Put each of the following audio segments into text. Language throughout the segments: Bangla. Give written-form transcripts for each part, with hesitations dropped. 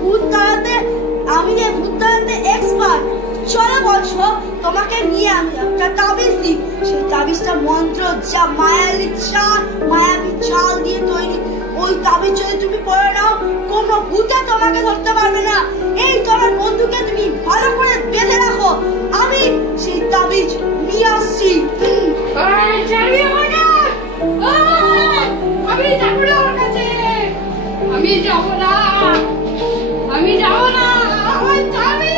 ভূত তাড়াতে, আমি যে ভূত তাড়াতে এক্সপার্ট। চলো বৎস, তোমাকে নিয়ে আমি একটা তাবিজ দিই। সেই তাবিজটা মন্ত্র যা মায়াবী চাল দিয়ে তৈরি। ওই তাবিজ যদি তুমি পড়ে নাও, কোনো ভূতে তোমাকে ধরতে পারবে না। এই তোমার বন্ধুকে তুমি ভালো করে বেঁধে রাখো, আমি সেই তাবিজ নিয়ে আসছি। আমি যাব না, আমি যাব না, আমার যাবি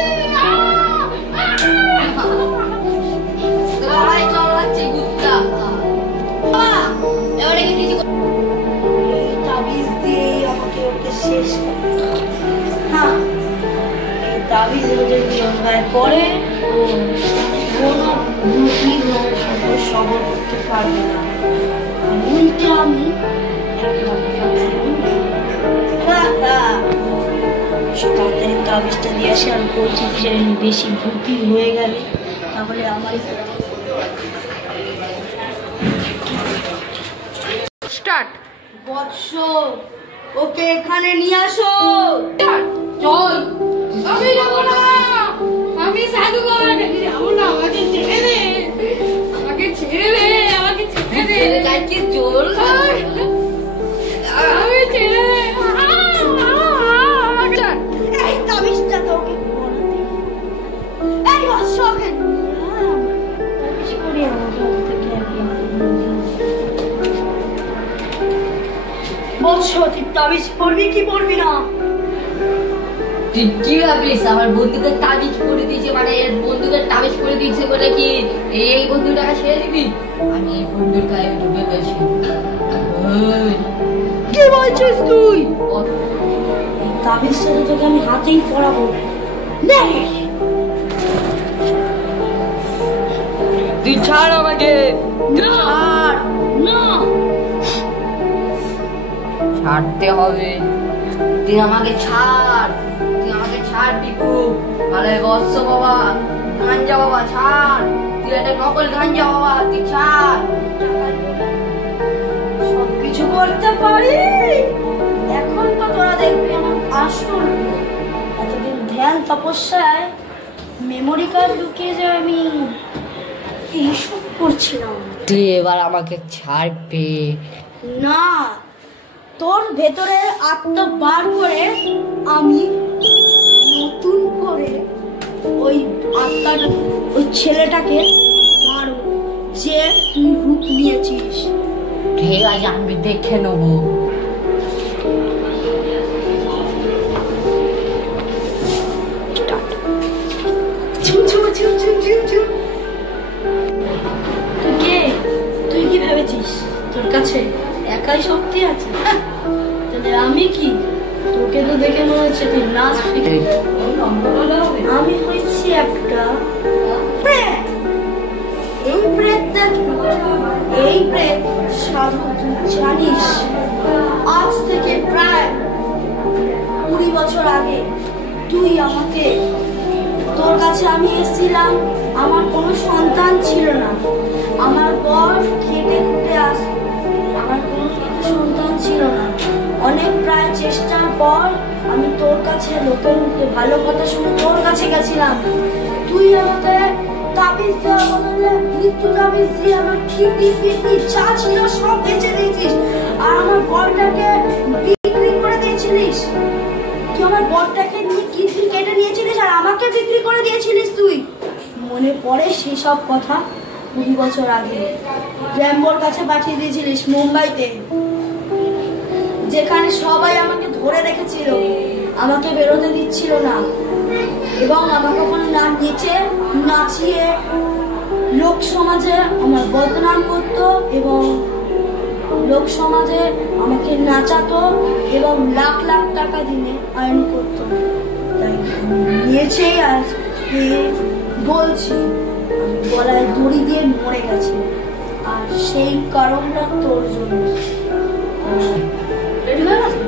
সবাই চলাচ্ছে গুত্তা। এবারে কি কিছু এই তাবিজ দিয়ে আমাকে ওকে শেষ করতে হবে। হ্যাঁ, এই তাবিজ ওদের জন্মায় পরে ও কোনো ভূতই সবর করতে পারবে না। উল্টে আমি তাড়াতাড়ি তাবিজটা দিয়ে আসে। আর বলছি যে বেশি ভূতি হয়ে গেলে তাহলে আমারই স্টার্ট। বৎস, ওকে এখানে নিয়ে আসো। চল। আমি যাব না, আমি সাধুঘর যাব না, আমাকে ছেড়ে দে, আমাকে ছেড়ে দে, আমাকে ছেড়ে দে। কাকে জোর আমি ছেড়ে দে। এই তাবিজটা তো ওকে পড়াতে। এই বৎস, ওকে তাবিজ করে আমাকে বৎস, তুই তাবিজ পড়বি কি পড়বি না? তুই কি ভাবিস আমার বন্ধুকে তাবিজ করে দিয়েছে, মানে এর বন্ধুকে তাবিজ করে দিয়েছে বলে কি এই বন্ধুটাকে ছেড়ে দিবি? আমি এই বন্ধুর গায়ে ঢুকে গেছি। কি বলছিস তুই? এই তাবিজটা তো তোকে আমি হাতেই পড়াবো। তুই ছাড় আমাকে। না না, ছাড়তে হবে। তুই আমাকে ছাড়, তুই আমাকে ছাড় পিকু। আরে বৎস বাবা, গাঞ্জা বাবা ছাড়, তুই একটা নকল গাঞ্জা বাবা, তুই ছাড়। সবকিছু করতে পারি। এখন তো তোরা দেখবি আমার আসল। এতদিন ধ্যান তপস্যায় মেমোরি কার্ড ঢুকিয়ে যে আমি এইসব করছিলাম। তুই এবার আমাকে ছাড়বে না, তোর ভেতরে আত্মা বার করে আমি নতুন করে ওই আত্মার ওই ছেলেটাকে মারব যে তুই রূপ নিয়েছিস। ঠিক আছে, আমি দেখে নেবো। তুই কি ভেবেছিস তোর কাছে একাই শক্তি আছে? তাহলে আমি কি? তোকে তো দেখে মনে হচ্ছে তুই নাচ শিখে। আমি হয়েছি একটা প্রেত। এই প্রেতটা এই প্রেত সাধু, তুই জানিস আজ থেকে প্রায় 20 বছর আগে তুই আমাকে, তোর কাছে আমি এসেছিলাম। আমার কোনো সন্তান ছিল না, আমার বর খেটে খুটে আসতো, আমার কোনো সন্তান ছিল না। অনেক প্রায় চেষ্টার পর আমি তোর কাছে লোকের মুখে ভালো কথা শুনে তোর কাছে গেছিলাম। তুই আমাকে তাবিজ দেওয়ার বদলে মৃত্যু তাবিজ দিয়ে আমার কিডনি ফিডনি যা ছিল সব বেঁচে দিয়েছিস। আর আমার বরটাকে বিক্রি করে দিয়েছিলিস। তুই আমার বরটাকে নিয়ে কিডনি কেটে নিয়েছিলিস আর আমাকে বিক্রি করে দিয়েছিলিস তুই। মনে পড়ে সেই সব কথা? 20 বছর আগে র্যাম্বোর কাছে পাঠিয়ে দিয়েছিলিস মুম্বাইতে, যেখানে সবাই আমাকে ধরে রেখেছিল, আমাকে বেরোতে দিচ্ছিল না এবং আমাকে ওখানে না নিচে নাচিয়ে লোক সমাজে আমার বদনাম করতো এবং লোক সমাজে আমাকে নাচাতো এবং লাখ লাখ টাকা দিনে আর্ন করতো। তাই নিয়েছেই আজকে বলছি আমি গলায় দড়ি দিয়ে মরে গেছি, আর সেই কারণটা তোর জন্য। রেডি হয়ে গেছে?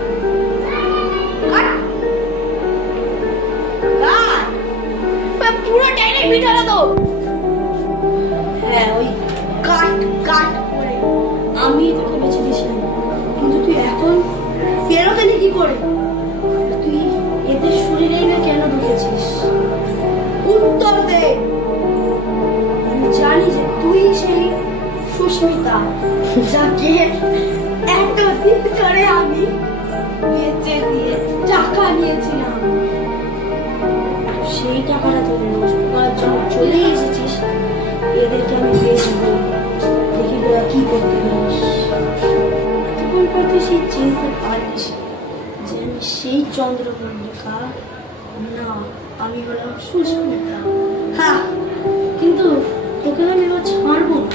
পুরো টাইনে ভিডিওটা তো হ্যাঁ ওই কাট কাট করে আমি তোকে বেছে দিয়েছিলাম, কিন্তু তুই এখন ফেরত এলি কি করে? তুই এতে রুমে কেন ঢুকেছিস? উত্তর দে। আমি জানি যে তুই সেই সুস্মিতা যাকে এতদিন ধরে আমি বেচে দিয়ে টাকা নিয়েছিলাম। সেই টাকাটা তোকে নষ্ট করার জন্য চলে এসেছিস। এদেরকে আমি বেচবো, দেখি তোরা কি করতে পারিস। তখন পর তুই সেই চিনতে পারিস যে আমি সেই চন্দ্রমল্লিকা না, আমি হলাম সুস্মিতা। হ্যাঁ, কিন্তু তোকে আমি এবার ছাড়বো না।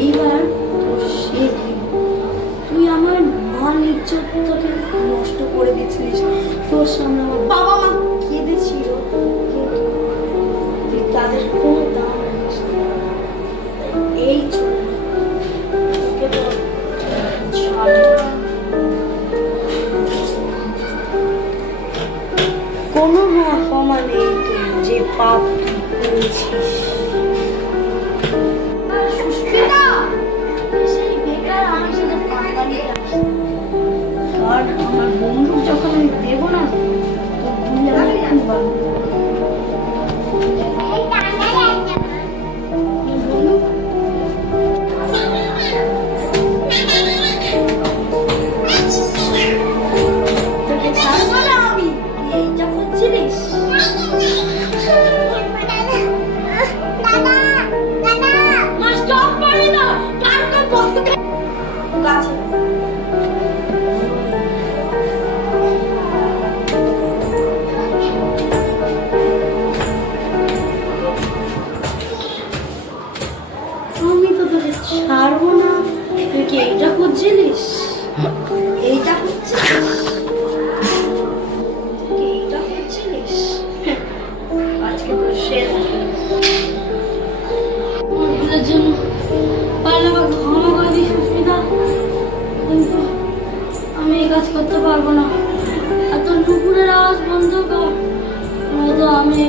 এইবার তোর শেষ দিন। তুই আমার মান ইজ্জতটাকে নষ্ট করে দিয়েছিলিস। তোর সামনে আমার বাবা মা কেঁদেছিল, কিন্তু তুই তাদের কোনো দাম রাখিস না। এই জন্য তোকে তো ছাড়বো না। কোনো ক্ষমা নেই তোর, যে পাপ তুই করেছিস। সুস্মিতা, সেই বেকার আমার সাথে পাঙ্গা নিয়ে আসিস। আর আমার বন্ধু যখন আমি দেবো না, তো তুই আমি খুব ভালো। তোকে ছাড়বো না আমি, এইটা করছিলিস। আমি তো তোকে ছাড়বো না। তুই কি এইটা খুঁজছিলিস? এইটা খুঁজছিলিস? এইটা খুঁজছিলিস? আজকে তোর শেষ। ভুলের জন্য পারলে আমাকে ক্ষমা করে দিস সুস্মিতা, কিন্তু আমি এই কাজ করতে পারবো না। আর তোর নুপুরের আওয়াজ বন্ধ কর, নয়তো আমি